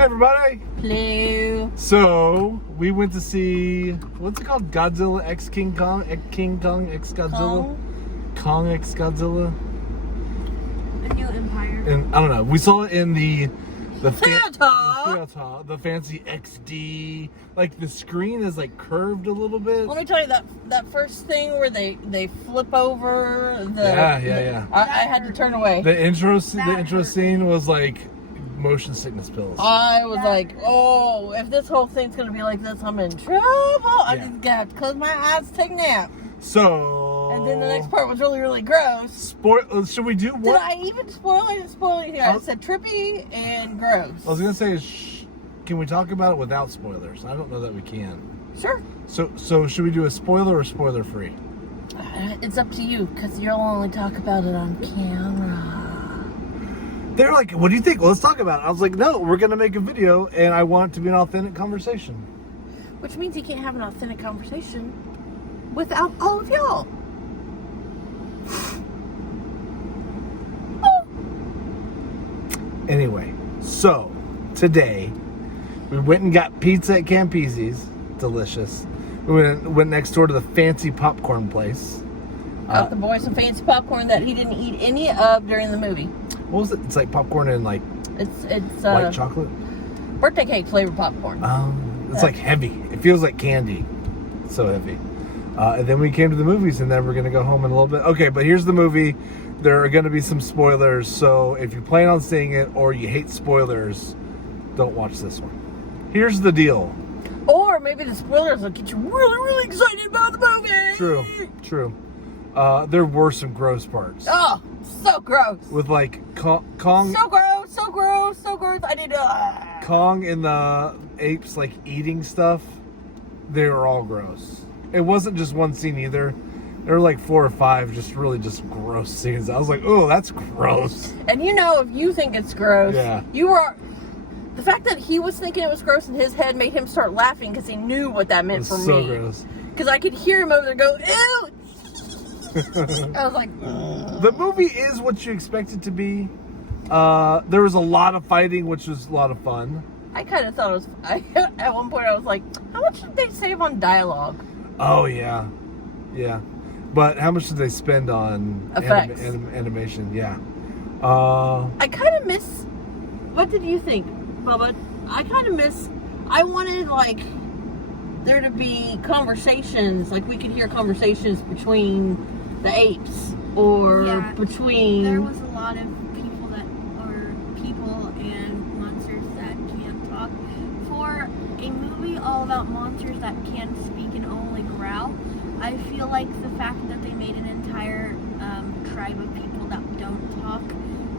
Hey everybody! Hello. So, we went to see, what's it called? Godzilla X King Kong? King Kong X Godzilla? Kong X Godzilla? A new empire. And I don't know. We saw it in the Theater. the fancy XD. Like the screen is like curved a little bit. Let me tell you that first thing where they flip over the. Yeah. I had to turn away. The intro scene was like motion sickness pills. I was like, oh, if this whole thing's gonna be like this, I'm in trouble. I just got to close my eyes and take a nap. So. And then the next part was really, really gross. Should we do what? Did I even spoil it? I didn't spoil anything. I said trippy and gross. I was gonna say, can we talk about it without spoilers? I don't know that we can. Sure. So should we do a spoiler or spoiler free? It's up to you, because you'll only talk about it on camera. They're like, what do you think? Well, let's talk about it. I was like, no, we're going to make a video, and I want it to be an authentic conversation. Which means you can't have an authentic conversation without all of y'all. Anyway, so today we went and got pizza at Campese's. Delicious. We went next door to the fancy popcorn place. Got the boy some fancy popcorn that he didn't eat any of during the movie. What was it? It's like popcorn and like it's white chocolate. Birthday cake flavored popcorn. It's like heavy. It feels like candy. It's so heavy. And then we came to the movies, and then we're gonna go home in a little bit. Okay, but here's the movie. There are gonna be some spoilers, so if you plan on seeing it or you hate spoilers, don't watch this one. Here's the deal. Or maybe the spoilers will get you really, really excited about the movie. True. There were some gross parts. Oh, so gross. With like Kong. So gross. I did. Kong and the apes like eating stuff. They were all gross. It wasn't just one scene either. There were like 4 or 5 just gross scenes. I was like, oh, that's gross. And you know, if you think it's gross, yeah. You are. The fact that he was thinking it was gross in his head made him start laughing because he knew what that meant for me. So gross. Because I could hear him over there go, ew. I was like, ugh. The movie is what you expect it to be. There was a lot of fighting, which was a lot of fun. I kind of thought it was. At one point, I was like, how much did they save on dialogue? Oh yeah. But how much did they spend on effects? Animation? Yeah. I kind of miss. What did you think, Bubba? I kind of miss. I wanted like there to be conversations, like we could hear conversations between the apes or between. There was a lot of people and monsters that can't talk. For a movie all about monsters that can speak and only growl, I feel like the fact that they made an entire tribe of people that don't talk,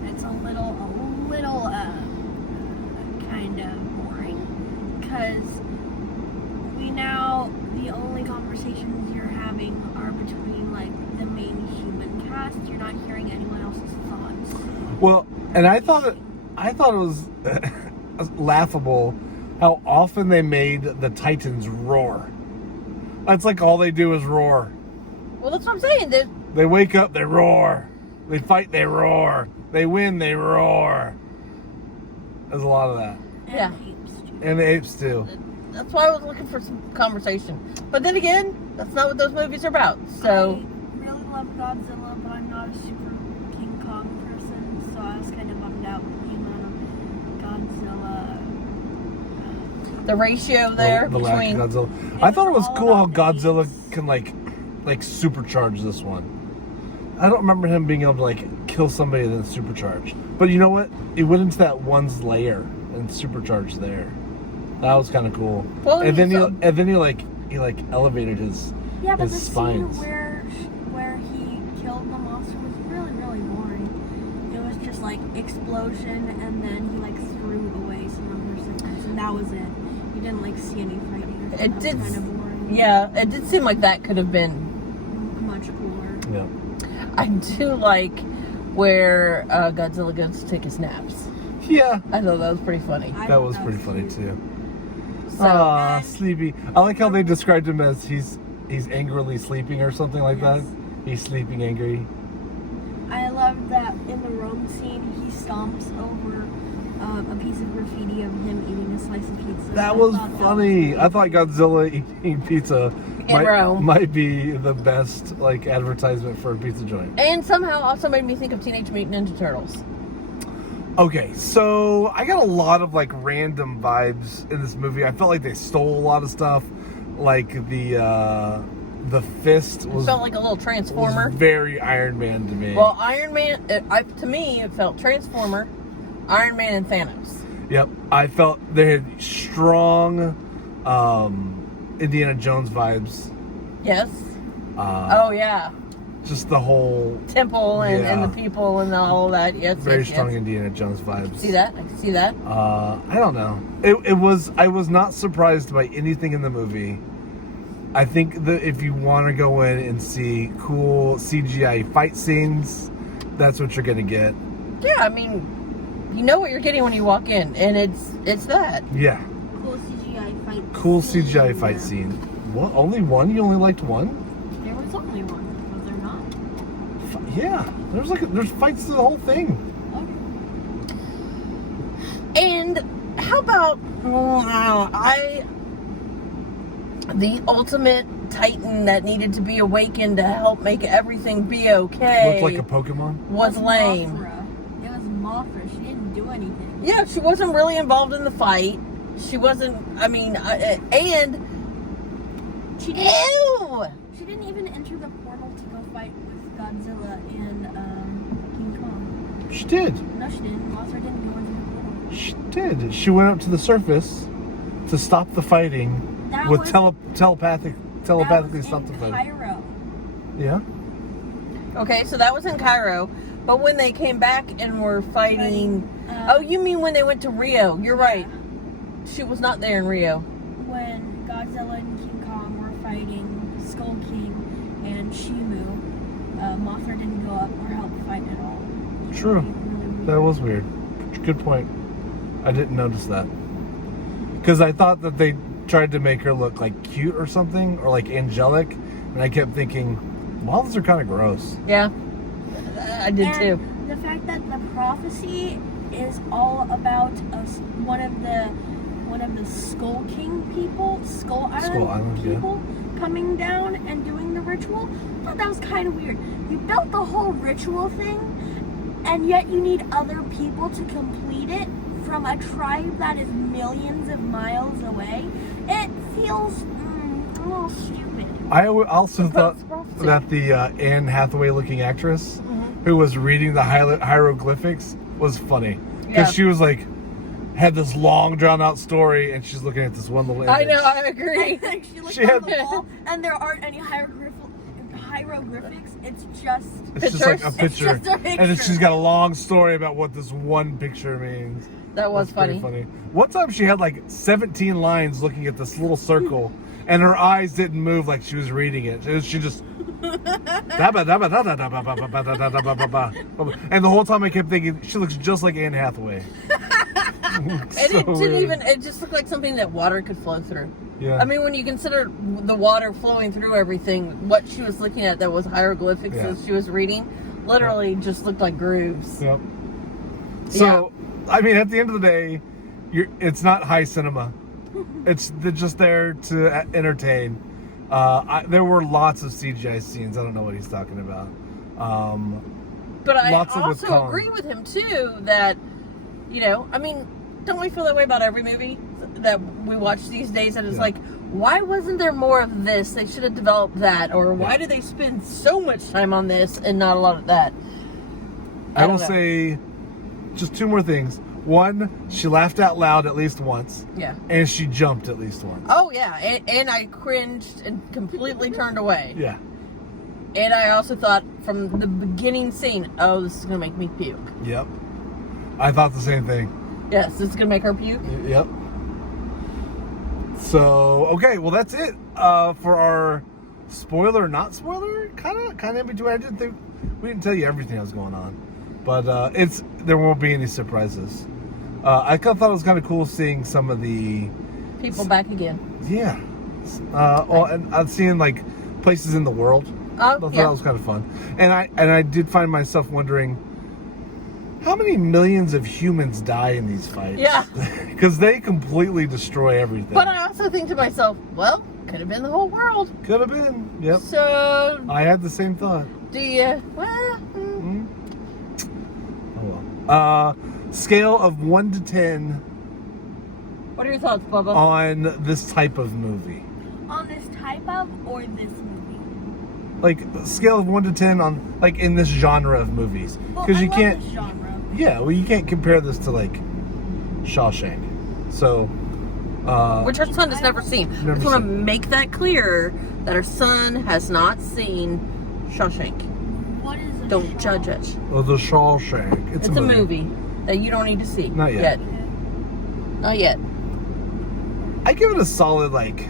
it's a little kind of boring, because the only conversations you're having are between like the main human cast. You're not hearing anyone else's thoughts. Well, and I thought it was laughable how often they made the Titans roar. That's like all they do is roar. Well, that's what I'm saying. They wake up, they roar. They fight, they roar. They win, they roar. There's a lot of that. Yeah. And the apes too. That's why I was looking for some conversation. But then again, that's not what those movies are about. So I really love Godzilla, but I'm not a super King Kong person, so I was kind of bummed out with the amount of Godzilla. The ratio there the between Godzilla. I thought it was cool how Godzilla can like supercharge this one. I don't remember him being able to like kill somebody and then supercharge. But you know what? He went into that one's lair and supercharged there. That was kind of cool. Well, and then he elevated his but the spines. Scene where he killed the monster was really, really boring. It was just like explosion, and then he like threw away some of her siblings, and that was it. You didn't like see any fighting. It did. Kind of boring. Yeah, it did seem like that could have been much cooler. Yeah. I do like where Godzilla goes to take his naps. Yeah. I thought that was pretty funny. That was pretty funny too. So, sleepy. I like how they described him as he's angrily sleeping or something like that. He's sleeping angry. I love that in the Rome scene, he stomps over a piece of graffiti of him slice of pizza. That was thought funny. That I thought Godzilla eating pizza Rome. might be the best like advertisement for a pizza joint. And somehow also made me think of Teenage Mutant Ninja Turtles. Okay, so I got a lot of like random vibes in this movie. I felt like they stole a lot of stuff. Like the fist It was felt like a little Transformer. was very Iron Man to me. Well, Iron Man, to me, it felt Transformer, Iron Man, and Thanos. Yep, I felt they had strong Indiana Jones vibes. Yes. Oh, yeah. Just the whole Temple and Yeah. the people and all of that. Yes, very yes, strong yes. Indiana Jones vibes. See that? I can see that. I don't know. I was not surprised by anything in the movie. I think that if you want to go in and see cool CGI fight scenes, that's what you're gonna get. Yeah, I mean, you know what you're getting when you walk in, and it's that. Yeah, Cool CGI fight. cool CGI fight scene. What? Only one? You only liked one? There was only one. Was there not? Yeah. There's fights through the whole thing. Okay. And how about the ultimate Titan that needed to be awakened to help make everything be okay Looked like a Pokemon. was lame. Mothra. It was Mothra. She didn't do anything. Yeah, she wasn't really involved in the fight. She wasn't. I mean, and She didn't. ew. She didn't even enter the portal to go fight with Godzilla and King Kong. She did. No, she didn't. Mothra didn't go into the portal. She did. She went up to the surface to stop the fighting That with was- telepathically That was stop the in fighting. Cairo. Yeah. Okay, so that was in Cairo. But when they came back and were fighting, Uh, oh, you mean when they went to Rio? You're right. She was not there in Rio. When Godzilla and King Kong were fighting Skull King and Shimu, Mothra didn't go up or help fight at all. True. Really That was weird. Good point. I didn't notice that. Because I thought that they tried to make her look like cute or something, or like angelic, and I kept thinking, wow, those are kind of gross. Yeah, I did too. And the fact that the prophecy is all about one of the Skull King people, Skull Island yeah. people coming down and doing the ritual. I thought that was kind of weird. You built the whole ritual thing, and yet you need other people to complete it from a tribe that is millions of miles away. It feels a little stupid. I also thought prophecy. that the Anne Hathaway-looking actress who was reading the hieroglyphics was funny. Because Yeah. she was like, had this long drawn-out story, and she's looking at this one little image. I know, I agree. She looked She on had- the wall, and there aren't any hieroglyphics. It's just It's just like a Pictures. picture. It's just a And then picture. she's got a long story about what this one picture means. That was That's pretty funny. One time she had like 17 lines looking at this little circle, and her eyes didn't move like she was reading it. She just. And the whole time I kept thinking, she looks just like Anne Hathaway. And it didn't even, it just looked like something that water could flow through. Yeah. I mean, when you consider the water flowing through everything, what she was looking at that was hieroglyphics Yeah. that she was reading literally just looked like grooves. Yep. So, I mean, at the end of the day, it's not high cinema. They're just there to entertain. There were lots of CGI scenes. I don't know what he's talking about. But I Lots of with also Kong. agree with him, too, that, you know, I mean, don't we feel that way about every movie that we watch these days? That it's Yeah. like, why wasn't there more of this? They should have developed that. Or why do they spend so much time on this and not a lot of that? I will don't know. say just two more things. One, she laughed out loud at least once. Yeah. And she jumped at least once. Oh, yeah. And I cringed and completely turned away. Yeah. And I also thought from the beginning scene, oh, this is going to make me puke. Yep. I thought the same thing. Yes, this is going to make her puke. Yep. So, okay, well, that's it for our spoiler, not spoiler, kind of in between. We didn't tell you everything that was going on, but there won't be any surprises. I thought it was kind of cool seeing some of the People back again. yeah, and I'm seeing like places in the world. Oh, I thought yeah. that was kind of fun, and I did find myself wondering, how many millions of humans die in these fights? Yeah. Because they completely destroy everything. But I also think to myself, well, could have been the whole world. Could have been. Yep. So, I had the same thought. do you? Well, Oh well. Scale of 1 to 10 what are your thoughts, Bubba? on this type of movie. On this type of or this movie? Like scale of 1 to 10 on like in this genre of movies. Well, Because I you love can't. this genre. Yeah. Well, you can't compare this to like Shawshank. So. Which our son has never seen. I Never just want to seen. make that clear that our son has not seen Shawshank. What is a Don't Shaw? judge it. Oh, the Shawshank. It's a movie that you don't need to see. Not yet. Not yet. I give it a solid like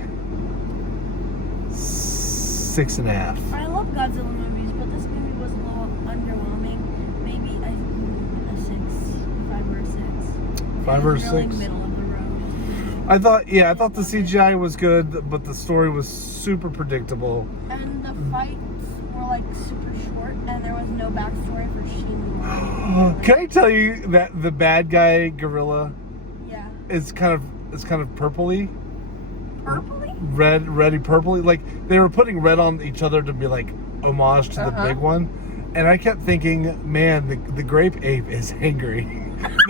6.5. I love Godzilla movies, but this movie was a little underwhelming. Maybe a 5 or a 6. 5 It or was really 6. middle of the road. I thought the CGI was good, but the story was super predictable. And the fights were like super short, and there was no backstory for Shimu. Can I tell you that the bad guy gorilla Yeah. is kind of purpley, Purpley? reddy purpley. Like they were putting red on each other to be like homage to the big one, and I kept thinking, man, the grape ape is angry.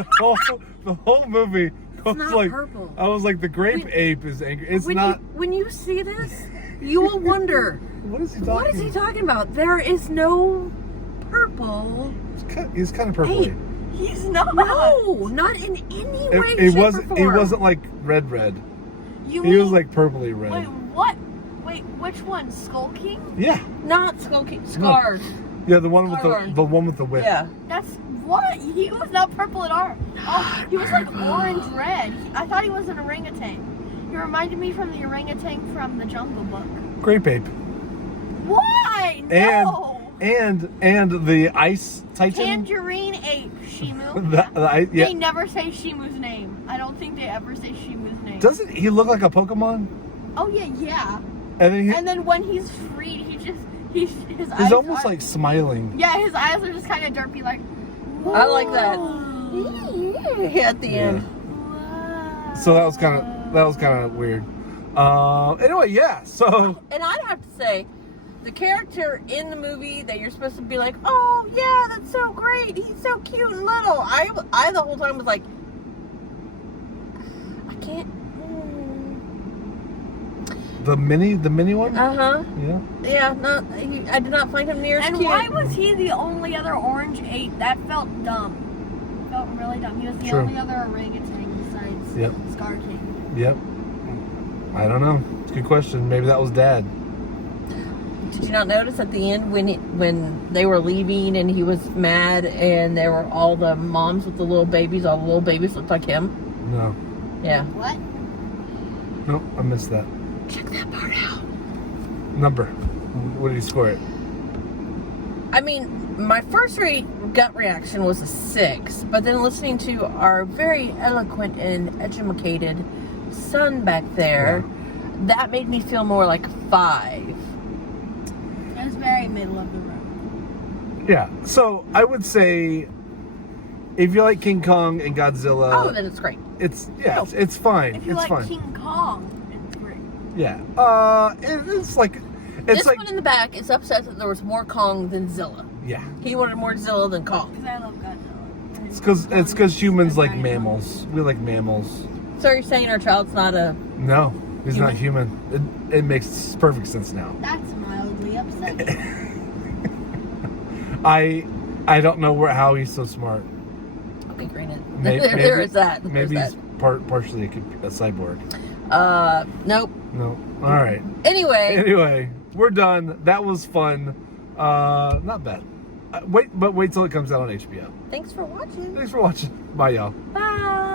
the whole movie. I was not like, purple. I was like, the grape ape is angry. It's When not. when you see this, you will wonder, What is he talking? what is he talking about? There is no purple. He's kind of purpley. Ape. He's not. No, not in any way, It shape, wasn't. or He form. wasn't like red. You He was mean- like purplely red. Wait, what? Wait, which one? Skull King? Yeah, Not skulking, scarred. yeah. The one with Scarred. the one with the whip. Yeah. That's what? He was not purple at all. Oh, he was like orange red. I thought he was an orangutan. He reminded me from the orangutan from the Jungle Book. Grape ape. Why? No. And the ice titan. Tangerine ape, Shimu. Yeah. They never say Shimu's name. I don't think they ever say Shimu's name. Doesn't he look like a Pokemon? Oh yeah. And then when he's freed, his eyes he's almost are, like smiling. yeah, his eyes are just kind of derpy, like. I like that. Whoa. At the end. Wow. So that was kind of weird. Anyway, yeah. So And I'd have to say, the character in the movie that you're supposed to be like, oh yeah, that's so great. He's so cute and little. I the whole time was like, I can't. the mini one. Yeah. No, I did not find him near as And cute. why was he the only other orange ape? That felt dumb. Felt really dumb. He was the True. only other orangutan besides Yep. Scar King. Yep. I don't know. It's a good question. Maybe that was Dad. Did you not notice at the end when they were leaving and he was mad and there were all the moms with the little babies, all the little babies looked like him? No. Yeah. What? Nope. I missed that. Check that part out. Number. What did you score it? I mean, my first gut reaction was a 6, but then listening to our very eloquent and educated son back there, that made me feel more like a 5. It was very middle of the road. Yeah. So I would say, if you like King Kong and Godzilla, Oh, then it's great. it's fine. If you It's like fine. King Kong, it's great. Yeah. It's like This one in the back is upset that there was more Kong than Zilla. yeah. He wanted more Zilla than Kong. Because I love Godzilla. And It's Kong because is humans like very mammals. We like mammals. So you're saying our child's not a... No, he's not human. It makes perfect sense now. That's mildly upsetting. I don't know how he's so smart. Okay, granted. Maybe, there is that. Maybe There's he's partially a cyborg. that. Nope. No. All right. Anyway, We're done. That was fun. Not bad. Wait till it comes out on HBO. thanks for watching. Thanks for watching. Bye, y'all. Bye.